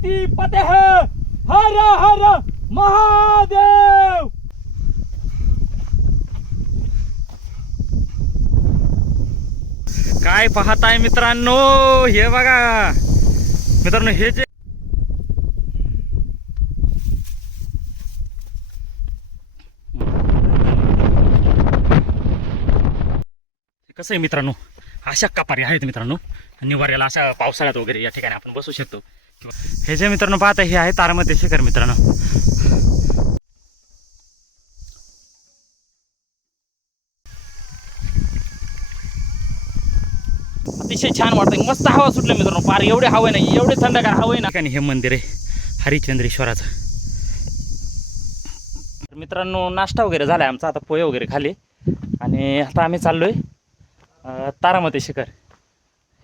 गणपती पते हर हर महादेव! काय पाहताय मित्रांनो? हे बघा. मित्रांनो हे जे कसं आहे मित्रांनो? अशा कपारी आहेत मित्रांनो. निवाऱ्याला अशा पावसाळ्यात वगैरे या ठिकाणी आपण बसू शकतो. हे जे मित्रांनो पाहता हे आहे तारामती शिखर मित्रांनो. अतिशय छान वाटतं मस्त हवा सुटलं मित्रांनो. फार एवढे हवे नाही एवढे थंडगार हवे ना. आणि हे मंदिर आहे हरिचंद्रेश्वराचं. तर मित्रांनो नाश्ता वगैरे झाला आमचा. आता पोहे वगैरे खाली आणि आता आम्ही चाललोय तारामती शिखर.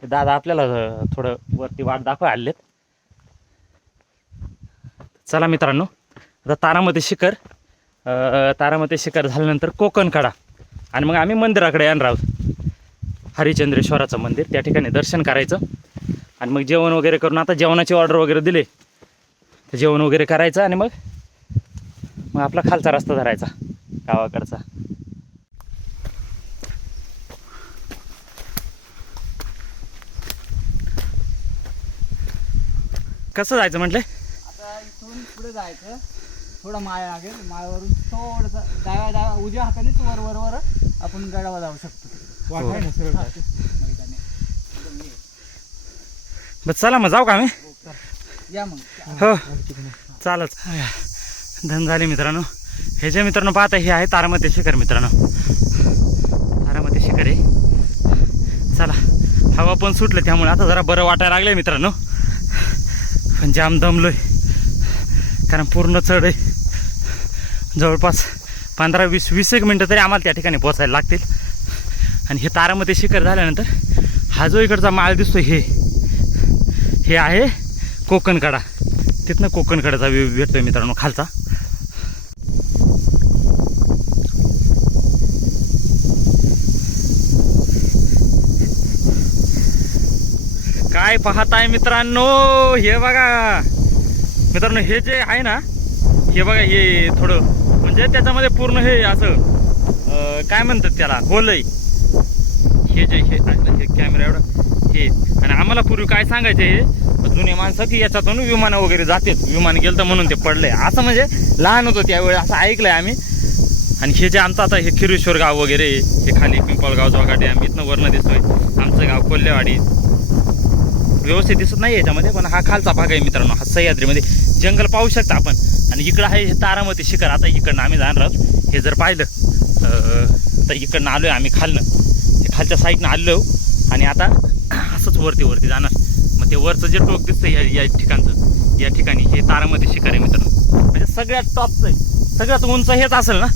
हे दादा आपल्याला थोडं वरती वाट दाखवा आणलेत चला मित्रांनो आता तारामती शिखर तारामध्ये तारामती शिखर झाल्यानंतर कोकण कडा आणि मग आम्ही मंदिराकडे येणार आहोत. हरिचंद्रेश्वराचं मंदिर त्या ठिकाणी दर्शन करायचं. आणि मग जेवण वगैरे करून आता जेवणाची ऑर्डर वगैरे दिले. तर जेवण वगैरे करायचं आणि मग मग आपला खालचा रस्ता धरायचा गावाकडचा. कसं जायचं म्हटलं? जायचं. थोडा माळ लागेल. माळवरून थोडस डाव्या डाव्या उजव्या हातानेच वर वर वर आपण गडावर जाऊ शकतो वाट आहे ना सरळ जाते. मैदानी. एकदम हे. बस चला मग जाऊ का आम्ही? हो. या मग. हो. चालच धन झाले मित्रांनो हे जे मित्रांनो पाहता हे आहे तारामती शिखर मित्रांनो. तारामती शिखर आहे. चला. हवा पण सुटलं त्यामुळे आता जरा बरं वाटायला लागलंय मित्रांनो. पण जाम दमलोय. कारण पूर्ण चढ आहे. जवळपास पंधरा वीस वीस एक मिनटं तरी आम्हाला त्या ठिकाणी पोचायला लागतील. आणि हे तारामध्ये शिखर झाल्यानंतर हा जो इकडचा माळ दिसतो हे हे आहे कोकणकडा. तिथनं कोकणकडाचा व्यू भेटतोय मित्रांनो खालचा. काय पाहताय मित्रांनो? हे बघा. मित्रांनो हे जे आहे ना हे बघा हे थोडं म्हणजे त्याच्यामध्ये पूर्ण हे असं काय म्हणतात त्याला होलय. हे जे हे हे कॅमेरा एवढं हे. आणि आम्हाला पूर्वी काय सांगायचे हे? जुने माणसं की याच्यातून विमान वगैरे जातात. विमान गेलं तर म्हणून ते पडलंय. असं म्हणजे लहान होतो त्यावेळी असं ऐकलंय आम्ही. आणि हे जे आमचं आता हे खिरेश्वर गाव वगैरे हे खाली पिंपळगाव जोगाटे आम्ही इथनं वर्ण दिसतोय. आमचं गाव कोल्हेवाडी. व्यवस्थित दिसत नाही याच्यामध्ये पण हा खालचा भाग आहे मित्रांनो हा सह्याद्रीमध्ये. जंगल पाहू शकता आपण. आणि इकडं आहे हे तारामती शिखर. आता इकडनं आम्ही जाणार आहोत. हे जर पाहिलं तर इकडनं आलो आहे आम्ही खालनं. हे खालच्या साईडनं आलो आणि आता असंच वरती वरती जाणार. मग ते वरचं जे टोक दिसतं या या ठिकाणचं या ठिकाणी हे तारामती शिखर आहे मित्रांनो. म्हणजे सगळ्यात टॉपचं आहे. सगळ्यात उंच हेच असेल ना?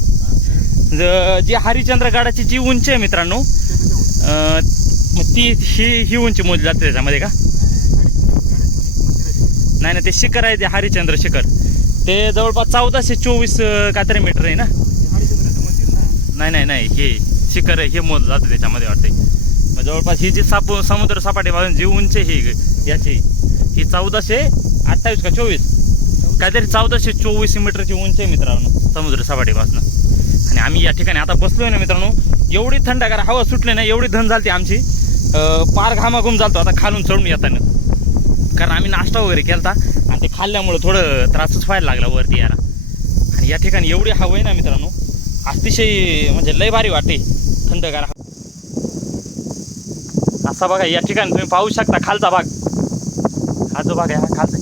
ज- जी हरिश्चंद्रगडाची जी उंची आहे मित्रांनो मग ती ही ही उंची मोजली जाते त्याच्यामध्ये का? नाही ना ते शिखर आहे ते हरिश्चंद्र शिखर. ते जवळपास चौदाशे चोवीस काहीतरी मीटर आहे ना? नाही नाही नाही हे शिखर आहे हे मोजलं जातं त्याच्यामध्ये वाटते मग जवळपास ही जी साप समुद्र सपाटीपासून जी उंची ही याची ही चौदाशे अठ्ठावीस का चोवीस? काहीतरी चौदाशे चोवीस मीटरची उंच आहे मित्रांनो समुद्र सपाटीपासून. आणि आम्ही या ठिकाणी आता बसलोय ना मित्रांनो एवढी थंडगार हवा सुटली ना एवढी धन झाली आमची. पार घामाघूम झालतो आता खालून चढून येताना. कारण आम्ही नाश्ता वगैरे केला होता आणि ते खाल्ल्यामुळं थोडं त्रासच व्हायला लागला वरती यायला. आणि या ठिकाणी एवढी हवं आहे ना मित्रांनो अतिशय म्हणजे लय भारी वाटते थंडगार असा बघा या ठिकाणी तुम्ही पाहू शकता खालचा भाग. हा जो भाग आहे हा खालचा.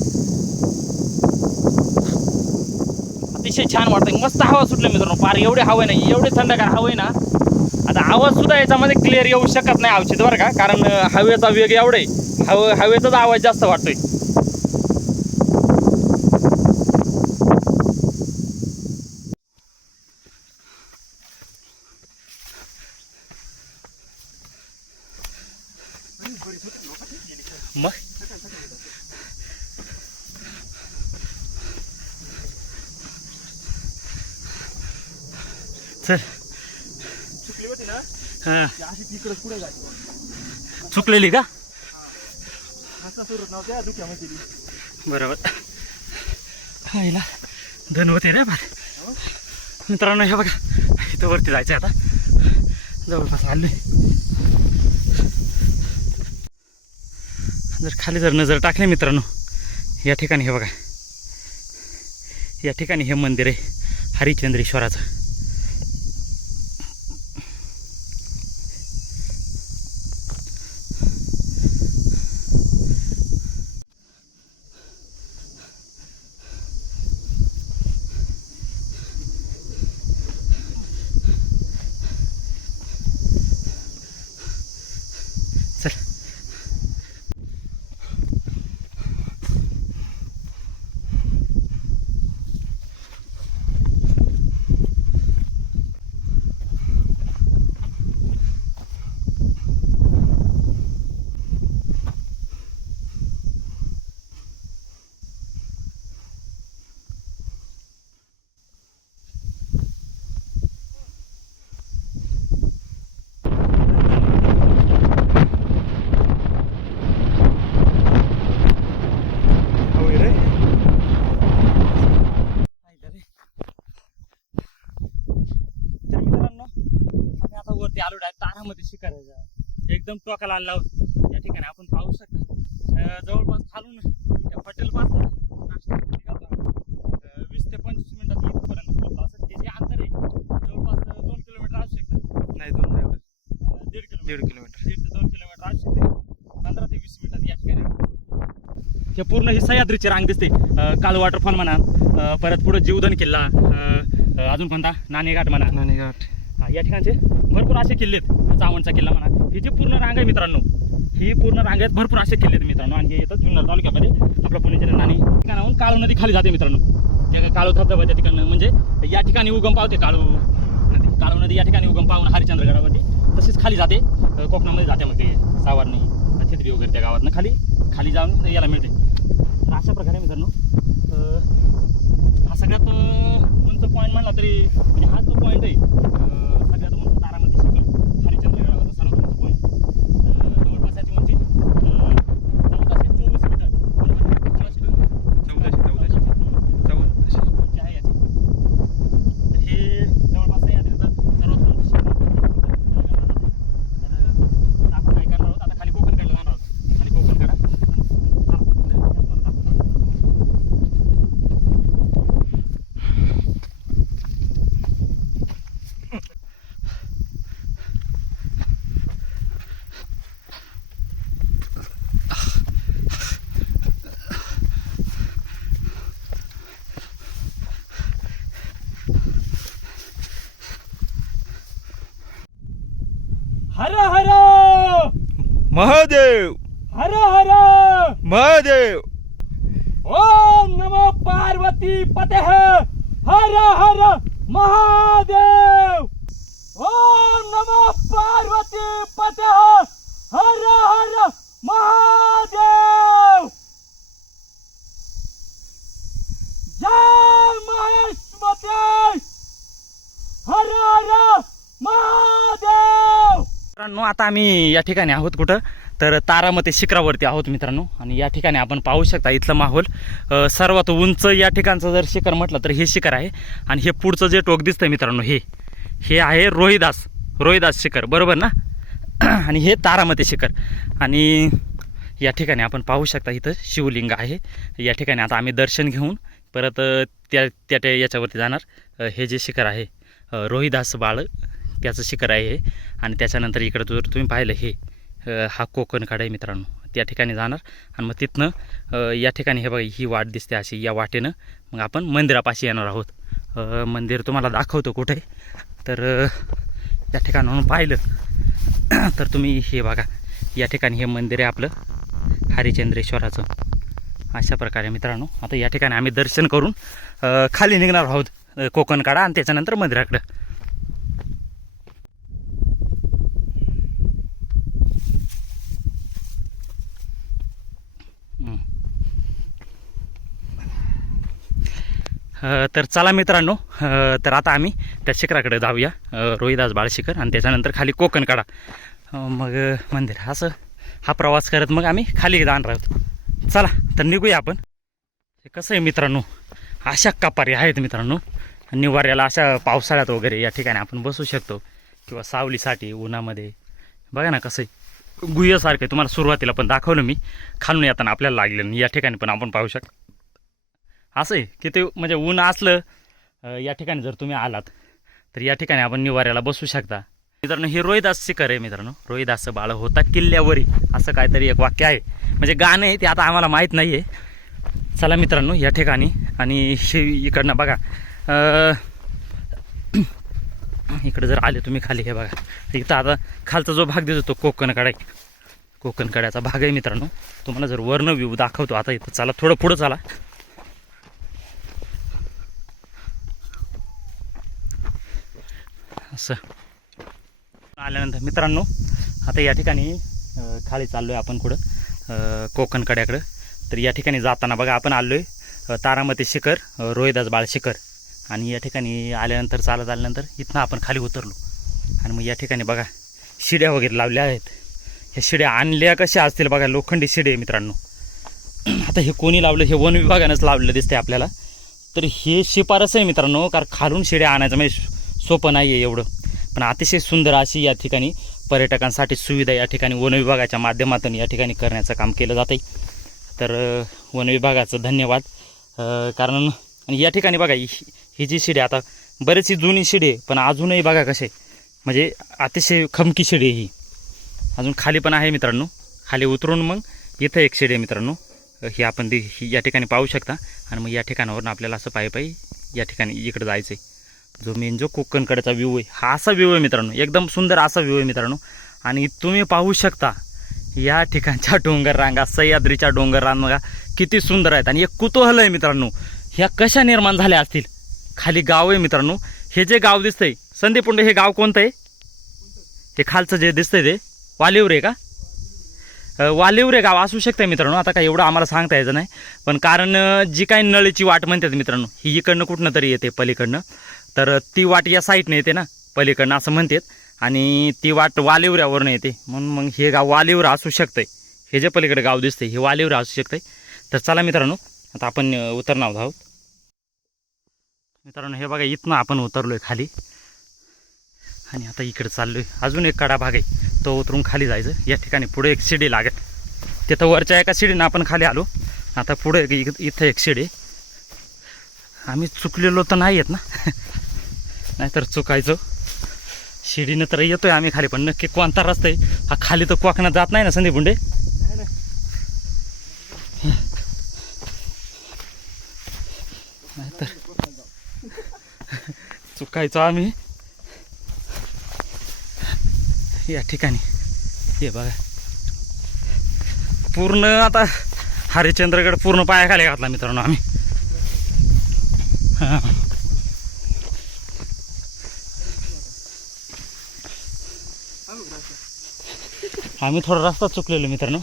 अतिशय छान वाटतं मस्त हवा सुटली मित्रांनो. पार एवढे आहे नाही एवढे थंडगार आहे ना. आता आवाज सुद्धा याच्यामध्ये क्लिअर येऊ शकत नाही औषध बरं का कारण हवेचा वेग एवढा आहे. हवे हवेचाच आवाज जास्त वाटतोय मग? चल. चुकली होती ना? हा. ती अशी तिकडे पुढे जाते चुकलेली का? सुरत नव्हत्या बरोबर. खायला धन होते रे बार मित्रांनो हे बघा इथं वरती जायचं आहे आता. जवळपास आले जर खाली जर नजर टाकली मित्रांनो या ठिकाणी हे बघा. या ठिकाणी हे मंदिर आहे हरिचंद्रेश्वराचं चल तर मित्रांनो आम्ही आता वरती तारामध्ये शिकारायचा एकदम टोकाला आलो आहोत या ठिकाणी आपण पाहू शकता. जवळपास खालून त्या हॉटेलपासून वीस ते पंचवीस मिनिटात इथपर्यंत पोहोचलो. असं ते जे अंतर आहे जवळपास दोन किलोमीटर असू शकतं. नाही दोन नाही दीड किलोमीटर. दीड किलोमीटर. दीड ते दोन किलोमीटर असू शकते. पंधरा ते वीस मिनिटात या ठिकाणी. हे पूर्ण ही सह्याद्रीची रांग दिसते काळू वॉटरफॉल म्हणा परत पुढे जीवधन किल्ला अजून कोणता? नाणेघाट म्हणा. नाणेघाट. हा, या ठिकाणचे भरपूर असे किल्ले आहेत. चावणचा किल्ला म्हणा ही जी पूर्ण रांग आहे मित्रांनो ही पूर्ण रांग आहेत भरपूर असे किल्ले आहेत मित्रांनो. आणि हे येतात जुन्नर तालुक्यामध्ये आपलं पुणे जिल्ह्यात. नाणे ठिकाणाहून काळू नदी खाली जाते मित्रांनो. त्या काळू धबधबा त्या ठिकाणं म्हणजे या ठिकाणी उगम पावते काळू नदी. काळू नदी या ठिकाणी उगम पावून हरिचंद्रगडामध्ये तसेच खाली जाते. कोकणामध्ये जाते मग ते सावरणी छत्री वगैरे त्या गावातनं खाली खाली जाऊन यायला मिळते. तर अशा प्रकारे मित्रांनो हा सगळ्यात उंच पॉईंट म्हणला तरी म्हणजे हा तो पॉईंट आहे अं, सगळ्यात उंच तारामध्ये शिखर हरिश्चंद्रगडावरचा सर्वात उंच पॉईंट जवळपास याची उंची अं, चौदाशे चोवीस मीटर बरोबर सोळाशे चौदाशे, चौदाशे. चौदाशे. उंची आहे याची तर हे जवळपास सह्याद्रीचं सर्वात उंच शिखर हरिश्चंद्रगडाचं. तर आपण काय करणार आहोत आता खाली कोकणकडला जाणार आहोत खाली कोकणकडा हर हर महादेव! हर हर! महादेव! ओम नमो पार्वती पते! हर हर महादेव! ओम नमो पार्वती पते हर हर महादेव जय महेशमती हर हर महादेव मित्रांनो आता आम्ही या ठिकाणी आहोत कुठं? तर तारामते शिखरावरती आहोत मित्रांनो. आणि या ठिकाणी आपण पाहू शकता इथलं माहोल. सर्वात उंच या ठिकाणचं जर शिखर म्हटलं तर हे शिखर आहे. आणि हे पुढचं जे टोक दिसतं मित्रांनो हे. हे आहे रोहिदास रोहिदास शिखर बरोबर ना? आणि हे तारामते शिखर. आणि या ठिकाणी आपण पाहू शकता इथं शिवलिंग आहे. या ठिकाणी आता आम्ही दर्शन घेऊन परत त्या त्या त्या याच्यावरती जाणार. हे जे शिखर आहे रोहिदास बाळ त्याचं शिखर आहे हे. आणि त्याच्यानंतर इकडं जर तुम्ही पाहिलं हे हा कोकण आहे मित्रांनो. त्या ठिकाणी जाणार. आणि मग तिथनं या ठिकाणी हे बघा ही वाट दिसते अशी. या वाटेनं मग आपण मंदिरापाशी येणार आहोत. मंदिर तुम्हाला दाखवतो कुठे तर या ठिकाणाहून पाहिलं तर तुम्ही हे बघा. या ठिकाणी हे मंदिर आहे आपलं. हरिचंद्रेश्वराचं. अशा प्रकारे मित्रांनो. आता या ठिकाणी आम्ही दर्शन करून खाली निघणार आहोत कोकण काढा आणि त्याच्यानंतर मंदिराकडं. तर चला मित्रांनो तर आता आम्ही त्या शिखराकडे जाऊया रोहिदास बाळशिखर आणि त्याच्यानंतर खाली कोकणकडा अ, मग मंदिर असं हा प्रवास करत मग आम्ही खाली जाणार आहोत. चला तर निघूया आपण. हे कसं आहे मित्रांनो अशा कपारी आहेत मित्रांनो. निवाऱ्याला अशा पावसाळ्यात वगैरे या ठिकाणी आपण बसू शकतो. किंवा सावलीसाठी उन्हामध्ये. बघा ना कसं आहे. आहे. तुम्हाला सुरुवातीला पण दाखवलं मी. खालून येताना आपल्याला लागलं या ठिकाणी पण आपण पाहू शकतो. असं आहे की ते म्हणजे ऊन असलं या ठिकाणी जर तुम्ही आलात तर या ठिकाणी आपण निवाऱ्याला बसू शकता. मित्रांनो हे रोहिदास शिखर आहे मित्रांनो. रोहिदास बाळ होता किल्ल्यावरी असं काहीतरी एक वाक्य आहे. म्हणजे गाणं आहे ते आता आम्हाला माहीत नाही आहे चला मित्रांनो या ठिकाणी आणि हे इकडनं बघा. इकडं इकडे जर आले तुम्ही खाली हे बघा. इथं आता खालचा जो भाग दिसतो तो कोकणकडा कोकण कोकणकड्याचा भाग आहे मित्रांनो. तुम्हाला जर वर्ण व्यू दाखवतो आता इथं चला थोडं पुढं चला. असं. आल्यानंतर मित्रांनो आता या ठिकाणी खाली चाललो आहे आपण कुठं? कोकणकड्याकडं तर या ठिकाणी जाताना बघा आपण आलो आहे तारामती शिखर रोहिदास बाळ शिखर. आणि या ठिकाणी आल्यानंतर चालत आल्यानंतर इथनं आपण खाली उतरलो. आणि मग या ठिकाणी बघा शिड्या वगैरे लावल्या आहेत. ह्या शिड्या आणल्या कशा असतील बघा लोखंडी शिडे मित्रांनो. आता हे कोणी लावलं हे वन विभागानंच लावलेलं दिसते आपल्याला. तर हे शिफारस आहे मित्रांनो कारण खालून शिड्या आणायचं म्हणजे सोपं नाही आहे एवढं. पण अतिशय सुंदर अशी या ठिकाणी पर्यटकांसाठी सुविधा या ठिकाणी वनविभागाच्या माध्यमातून या ठिकाणी करण्याचं काम केलं जातं तर वनविभागाचं धन्यवाद. कारण आणि या ठिकाणी बघा ही ही जी शिडी आता बरीचशी जुनी शिडी आहे पण अजूनही बघा कसे म्हणजे अतिशय खमकी शिडी आहे ही. अजून खाली पण आहे मित्रांनो. खाली उतरून मग इथं एक शिडी आहे मित्रांनो. ही आपण ती ही या ठिकाणी पाहू शकता. आणि मग या ठिकाणावरून आपल्याला असं पायी पायी या ठिकाणी इकडं जायचं आहे जो मेन जो कोकणकडेचा व्ह्यू आहे हा असा व्ह्यू आहे मित्रांनो. एकदम सुंदर असा व्ह्यू आहे मित्रांनो. आणि तुम्ही पाहू शकता या ठिकाणच्या डोंगर रांगा सह्याद्रीच्या डोंगर रांगा किती सुंदर आहेत. आणि एक कुतूहल आहे मित्रांनो. ह्या कशा निर्माण झाल्या असतील? खाली गाव आहे मित्रांनो. हे जे गाव दिसतंय संदीप पुंडे हे गाव कोणतं आहे? हे खालचं जे दिसतंय ते वालिवरे का? वालिवरे गाव असू शकतं मित्रांनो. आता काय एवढं आम्हाला सांगता यायचं नाही. पण कारण जी काही नळीची वाट म्हणतात मित्रांनो ही इकडनं कुठनं तरी येते पलीकडनं. तर ती वाट या साईडनं येते ना पलीकडनं असं म्हणतात. आणि ती वाट वालिवऱ्यावरनं येते. म्हणून मग हे गाव वालिवरा असू शकतंय. हे जे पलीकडे गाव दिसतंय हे वालिवरा असू शकतंय. तर चला मित्रांनो आता आपण उतरणार आहोत. मित्रांनो हे बघा इथनं आपण उतरलोय खाली. आणि आता इकडे चाललोय. अजून एक कडा भाग आहे. तो उतरून खाली जायचं. या ठिकाणी पुढे एक शिडी लागेल. तिथं वरच्या एका शिडीनं आपण खाली आलो. आता पुढे इथं एक शिडी. आम्ही चुकलेलो तर नाही आहेत ना. नाहीतर चुकायचो. शिडीनं तर येतोय आम्ही खाली पण नक्की कोणता रस्ता आहे? हा खाली तर कोकणात जात नाही ना संदीप बुंडे नाहीतर चुकायचो आम्ही. या ठिकाणी. हे बघा. पूर्ण आता हरिश्चंद्रगड पूर्ण पायाखाली घातला मित्रांनो आम्ही हा. आम्ही थोडा रस्ता चुकलेलो मित्रांनो.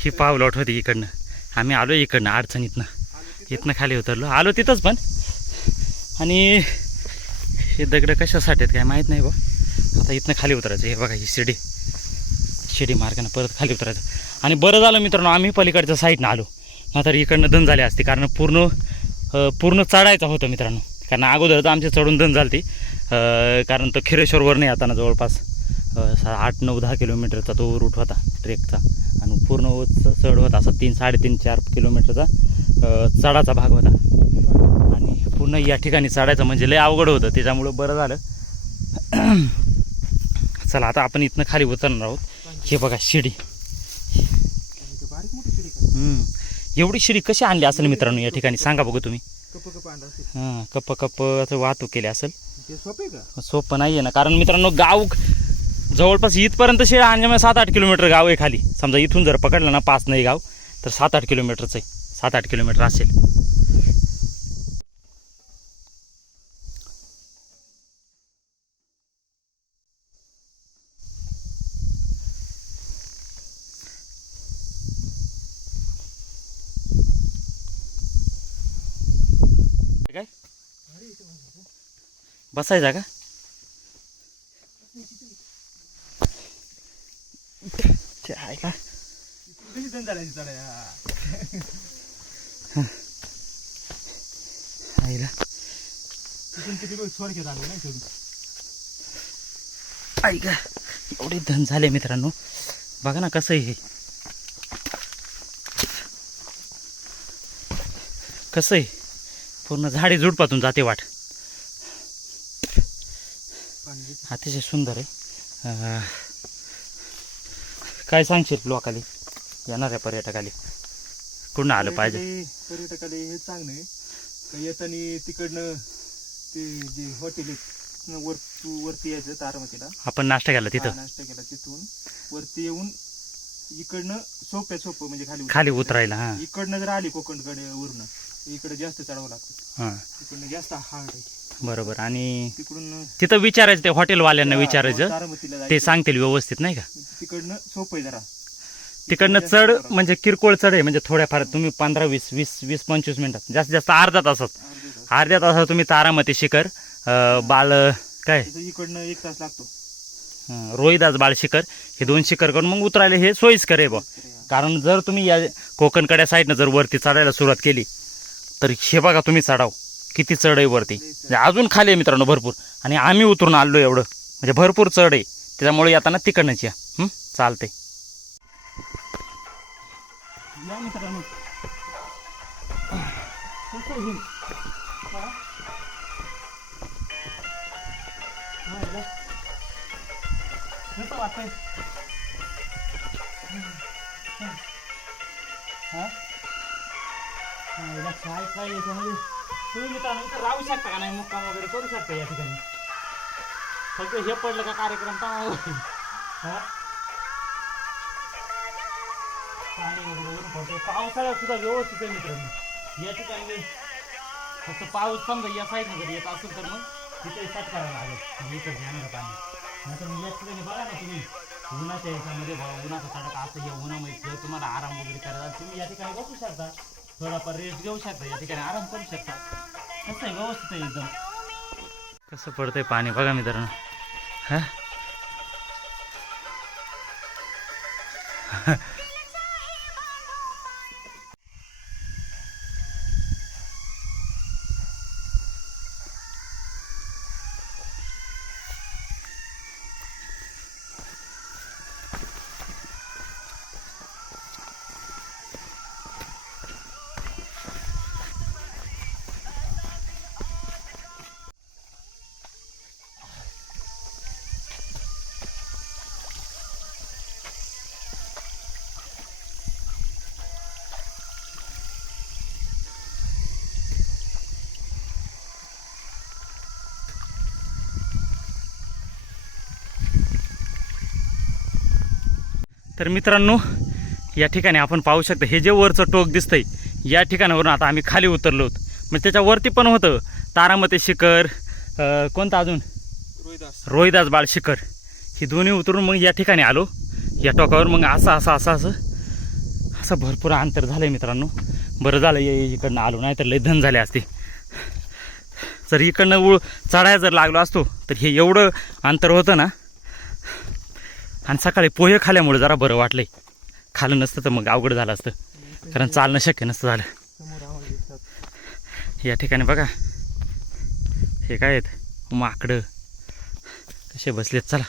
ही पावलॉट होती इकडनं. आम्ही आलो इकडनं अडचणीतनं. इथनं खाली उतरलो. आलो तिथंच पण. आणि हे दगडं कशासाठी आहेत काय माहीत नाही बा. आता इथनं खाली उतरायचं. हे बघा ही शिडी. शिडी मार्गानं परत खाली उतरायचं. आणि बरं झालं मित्रांनो आम्ही पलीकडच्या साईडनं आलो. मात्र इकडनं दन झाले असते. कारण पूर्ण पूर्ण चढायचं होतं मित्रांनो. कारण अगोदरच आमचे चढून दन झालती. कारण तो खिरेश्वरवर नाही येताना जवळपास. आठ नऊ दहा किलोमीटरचा तो रूट होता ट्रेकचा आणि पूर्ण चढ होता असा तीन साडेतीन चार किलोमीटरचा चढाचा भाग होता. आणि पुन्हा या ठिकाणी चढायचं म्हणजे लय अवघड होतं त्याच्यामुळं बरं झालं. चला आता आपण इथनं खाली उतरणार आहोत. हे बघा शिडी. एवढी शिडी कशी आणली असेल मित्रांनो या ठिकाणी? सांगा बघू तुम्ही. कप कप असं वाहतूक केली असेल. ते सोपे का? सोपं नाही आहे ना कारण मित्रांनो गाव जवळपास इथपर्यंत शेळ आणल्यामुळे सात आठ किलोमीटर गाव आहे खाली. समजा इथून जर पकडलं ना पाच नाही गाव तर सात आठ किलोमीटरचं आहे. सात आठ किलोमीटर असेल. काय? बसायचा का? ते आईला तिथून किती ऐका एवढे धन झाले मित्रांनो बघा ना कसं आहे हे कसं आहे पूर्ण झाडे झुडपातून जाते वाट. अतिशय सुंदर आहे. काय सांगशील लोकाली? येणाऱ्या पर्यटकाली. कुठं आलं पाहिजे? पर्यटकाले- हे चांगलं आहे. का येताना तिकडनं ते जे हॉटेल आहेत वर वरती यायचं तारामतीला. आपण नाश्ता केला तिथं? नाश्ता केला तिथून. वरती येऊन इकडनं सोप्या सोपं म्हणजे खाली खाली उतरायला हां. इकडनं जर आली कोकणकडे वरून इकडे जास्त चढावं लागतं. हां. इकडनं जास्त हार्ड आहे. बरोबर. आणि तिकडून तिथं विचारायचं ते हॉटेलवाल्यांना हा, विचारायचं. तारामतीला ते जायचं. सांगतील व्यवस्थित नाही का? तिकडनं सोपं आहे जरा. तिकडनं चढ म्हणजे किरकोळ चढ आहे म्हणजे थोड्याफार तुम्ही पंधरा वीस वीस वीस पंचवीस मिनिटात जास्तीत जास्त अर्धा तासात. अर्धे तास. अर्ध्या तासात तुम्ही तारामती शिखर अं, बाल काय? तिथं इकडनं एक तास लागतो. अं, रोहिदास बाल शिखर हे दोन शिखर करून मग उतरायला हे सोयीस्कर आहे बा. कारण जर तुम्ही या कोकणकड्या साईडनं जर वरती चढायला सुरुवात केली तर हे बघा तुम्ही चढाव. किती चढ आहे वरती? म्हणजे अजून खाली आहे मित्रांनो भरपूर. आणि आम्ही उतरून आलो एवढं. म्हणजे भरपूर चढ आहे. त्याच्यामुळे येताना तिकडनंच या. चालते हा? काय तुम्ही मित्रांनो इथं राहू शकता का नाही मुक्काम वगैरे करू शकता या ठिकाणी? फक्त हे पडलं का कार्यक्रम तमाम होईल. पाणी वगैरे वरून पडते पावसाळ्यात सुद्धा व्यवस्थित आहे मित्रांनो. या ठिकाणी फक्त पाऊस समजा या साईडनं जर येत असेल तर मग तिथे सेट करायला लागेल. म्हणजे इथं येणार पाणी. नाहीतर मग या ठिकाणी बघा ना तुम्ही. उन्हाच्या याच्यामध्ये बघा उन्हाचा तडका असं या उन्हामध्ये तुम्हाला आराम वगैरे करायला तुम्ही या ठिकाणी बसू शकता. थोडाफार रेस्ट घेऊ शकता या ठिकाणी. आराम करू शकता. कसं आहे? व्यवस्थित आहे एकदम. कसं पडतंय पाणी? बघा मित्रांनो. हा? तर मित्रांनो या ठिकाणी आपण पाहू शकता हे जे वरचं टोक दिसतंय या ठिकाणावरून आता आम्ही खाली उतरलो होत म्हणजे त्याच्यावरती पण होतं. तारामती शिखर कोणतं अजून? रोहिदास. रोहिदास बाळ शिखर. ही दोन्ही उतरून मग या ठिकाणी आलो. या टोकावर मग असं असं असं असं असं भरपूर अंतर झालं आहे मित्रांनो. बरं झालं ये इकडनं आलो नाही तर लय धन झाले असते. जर इकडनं उळ चढायला जर लागलो असतो तर हे एवढं अंतर होतं ना आणि सकाळी पोहे खाल्यामुळे जरा बरं वाटलंय. खालं नसतं तर मग अवघड झालं असतं. कारण चालणं शक्य नसतं झालं. या ठिकाणी बघा. हे काय आहेत? माकडं. कसे बसलेत? चला.